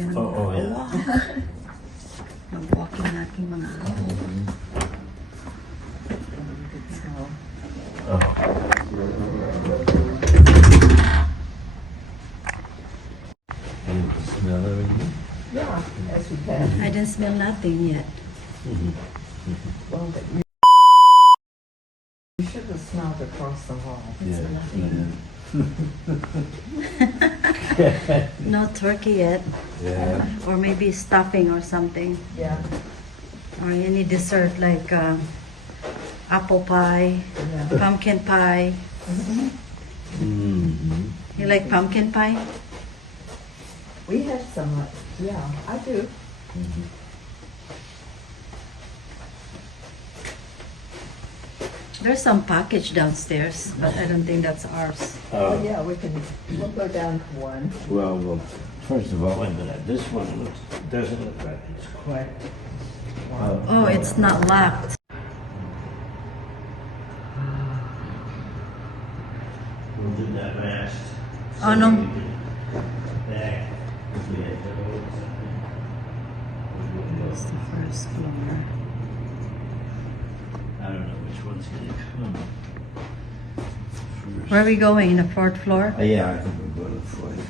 Yan. Oo, yeah. Mag-walking na aking mga amo. Oh. You smell everything? Yeah, as you can. I didn't smell nothing yet. Well, but you should have smelled across the hall. Yeah. nothing. No turkey yet. Yeah. Or maybe stuffing or something. Yeah. Or any dessert like apple pie, Yeah. pumpkin pie. Mm-hmm. You like pumpkin pie? We have some. Yeah, I do. There's some package downstairs, but I don't think that's ours. Oh, yeah, we'll go down to one. Well, first of all, wait a minute. This one doesn't look like it's quite. Oh, it's not locked. We'll do that last. Oh, no. we can back if we had to hold something. It's the first floor. I don't know which one's gonna come first. Where are we going? The fourth floor? Yeah, I think we'll go to the fourth.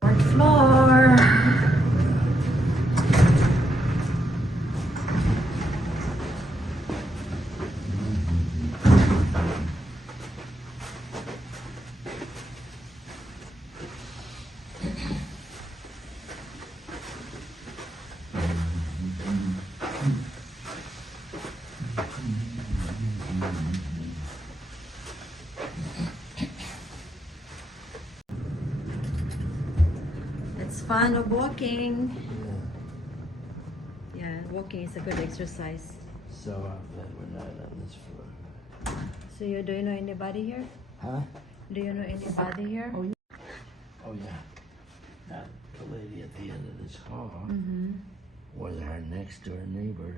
Fourth floor. It's fun of walking. Yeah, walking is a good exercise. So I'm glad we're not on this floor. So do you know anybody here? Huh? Do you know anybody here? Oh yeah. That the lady at the end of this hall Mm-hmm. was our next door neighbor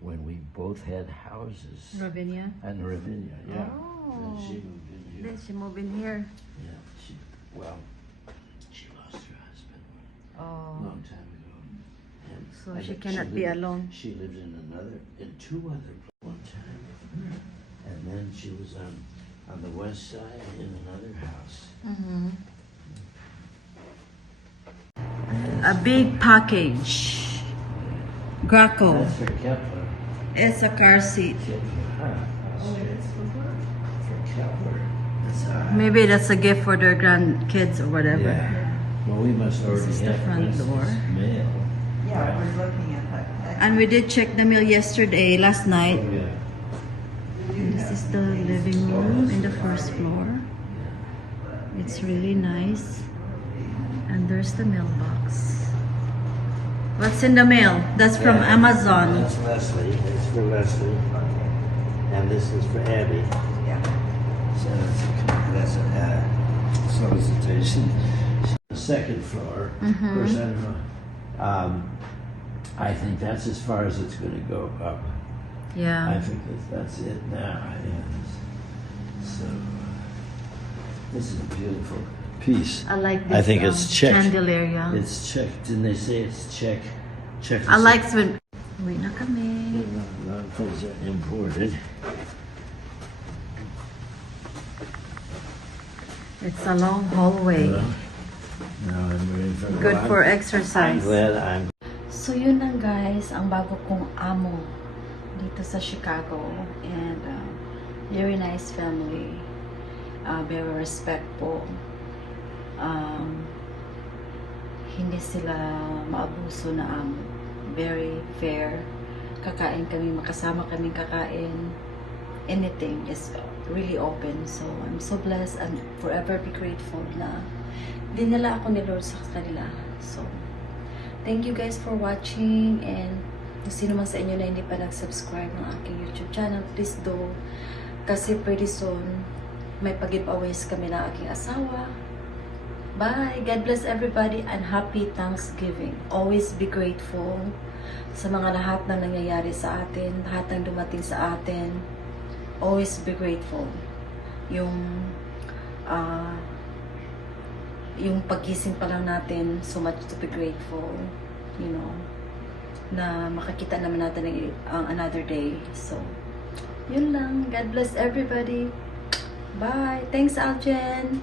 when we both had houses. Ravinia. And Ravinia, yeah. Oh. Then she moved in here. Then she moved in here. Yeah, she lost her husband a Oh. long time ago. And So I she think cannot be lived- alone. She lived in two other one time. And then she was on the west side in another house. Mm-hmm. A big package. Graco. That's for Kepler. It's a car seat. Oh, it's for Kepler. That's all right. Maybe that's a gift for their grandkids or whatever. Yeah. Well, we must already is the have front Winston's door. mail. Yeah, we're looking at that. And we did check the mail yesterday, last night. Oh, yeah. This is the living room in the first floor. It's really nice. And there's the mailbox. What's in the mail? That's from Yeah. Amazon. That's Leslie. It's for Leslie. And this is for Abby. Yeah. So that's a solicitation. The second floor. Of course, I don't know. I think that's as far as it's going to go up. I Yeah. think that's it now. And so this is a beautiful piece. I like this I think it's Czech. chandelier. Yeah. It's Czech. Didn't they say it's Czech? Czech. I like when... Uwi na kami. Because they're imported. It's a long hallway. Now I'm ready for Good I'm- for I'm exercise. glad I'm. So yun lang guys, ang bago kong amo dito sa Chicago. And very nice family. Very respectful. Hindi sila maabuso na amo. Very fair. Kakain kami, makasama kami kakain. Anything is really open. So I'm so blessed and forever be grateful na dinala ako ni Lord sa kanila. So thank you guys for watching, and kung sino man sa inyo na hindi pa nag-subscribe ng aking YouTube channel, please do. Kasi pretty soon, may pag-giveaways kami ng aking asawa. Bye! God bless everybody and happy Thanksgiving. Always be grateful sa mga lahat na nangyayari sa atin, lahat ng dumating sa atin. Always be grateful. Yung pagising pa lang natin, so much to be grateful, you know, na makakita naman natin ang another day. So, yun lang. God bless everybody. Bye. Thanks, Aljen.